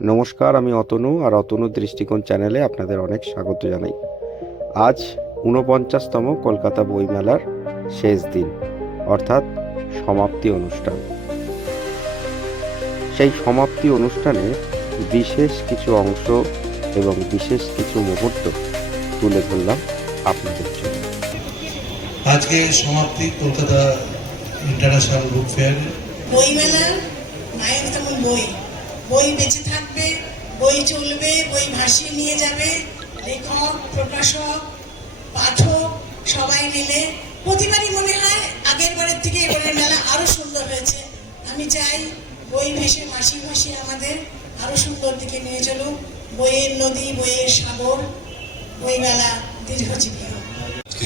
নমস্কার, আমি অতনু আর অতনু দৃষ্টিকোণ চ্যানেলে আপনাদের অনেক স্বাগত জানাই। আজ ৪৯তম কলকাতা বইমেলার শেষ দিন, অর্থাৎ সমাপ্তি অনুষ্ঠান। সেই সমাপ্তি অনুষ্ঠানে বিশেষ কিছু অংশ এবং বিশেষ কিছু মুহূর্ত তুলে ধরলাম আপনাদের জন্য। আজকে সমাপ্তি কলকাতা ইন্টারন্যাশনাল বুক ফেয়ার। বইমেলা মায়ের তেমন বই বেঁচে থাকবে, বই চলবে, বই ভাসিয়ে নিয়ে যাবে। লেখক, প্রকাশক, পাঠক সবাই মিলে প্রতিবারই মনে হয় আগের বারের থেকে এবারের মেলা আরো সুন্দর হয়েছে। আমি চাই বই ভেসে মাসি আমাদের আরো সুন্দর দিকে নিয়ে চলুক। বইয়ের নদী, বইয়ের সাগর, বই মেলা দীর্ঘজীবী হোক।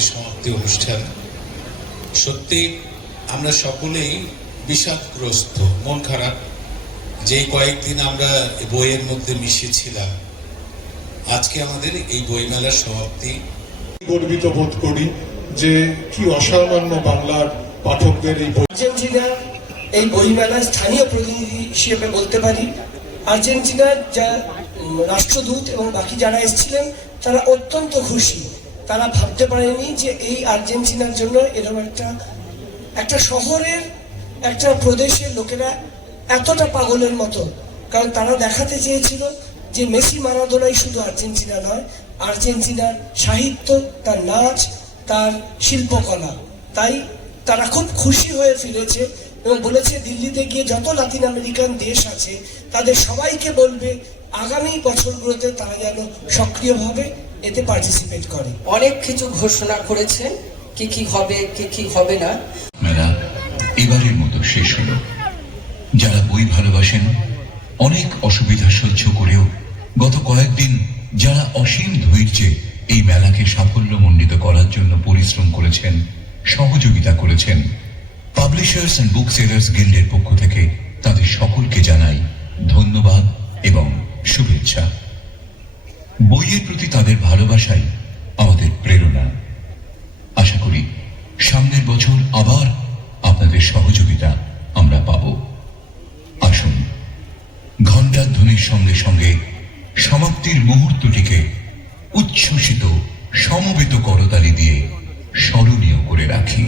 সমাপ্তি অনুষ্ঠান সত্যি আমরা সকলেই বিষাদগ্রস্ত, মন খারাপ। যে কয়েকদিন আমরা বইয়ের মধ্যে মিশেছিলাম, আজকে আমাদের এই বইমেলার সমাপ্তি। গর্বিত বোধ করি যে কি অসামান্য বাংলার পাঠকদের এই আর্জেন্টিনা এই বইমেলার স্থানীয় প্রতিনিধি হিসেবে বলতে পারি। আর্জেন্টিনার যা রাষ্ট্রদূত এবং বাকি যারা এসেছিলেন তারা অত্যন্ত খুশি। তারা ভাবতে পারেনি যে এই আর্জেন্টিনার জন্য এরকম একটা শহরের, একটা প্রদেশের লোকেরা এতটা পাগলের মতো। কারণ তারা দেখাতে চেয়েছিল যে মেসি মারাদোনাই শুধু আর্জেন্টিনা নয়, আর্জেন্টিনার সাহিত্য, তার নাচ, তার শিল্পকলা। তাই তারা খুব খুশি হয়ে ফিরেছে এবং বলেছে দিল্লিতে গিয়ে যত লাতিন আমেরিকান দেশ আছে তাদের সবাইকে বলবে আগামী বছরগুলোতে তারা যেন সক্রিয়ভাবে এতে পার্টিসিপেট করে। অনেক কিছু ঘোষণা করেছেন, কি কি হবে কি কি হবে না। মেলা এবারের মতো শেষ হলো। যারা বই ভালোবাসেন, অনেক অসুবিধা সহ্য করেও গত কয়েকদিন যারা অসীম ধৈর্যে এই মেলাকে সাফল্যমণ্ডিত করার জন্য পরিশ্রম করেছেন, সহযোগিতা করেছেন, পাবলিশার্স এন্ড বুক সেলার্স গিল্ডের পক্ষ থেকে তাদের সকলকে জানাই ধন্যবাদ এবং শুভেচ্ছা। বইয়ের প্রতি তাদের ভালোবাসাই আমাদের প্রেরণা। আশা করি সামনের বছর আবার আপনাদের সহযোগিতা আমরা পাব। আসুন, ঘণ্টার ধ্বনির সঙ্গে সঙ্গে সমাপ্তির মুহূর্তটিকে উচ্ছ্বসিত সমবেত করতালি দিয়ে স্মরণীয় করে রাখি।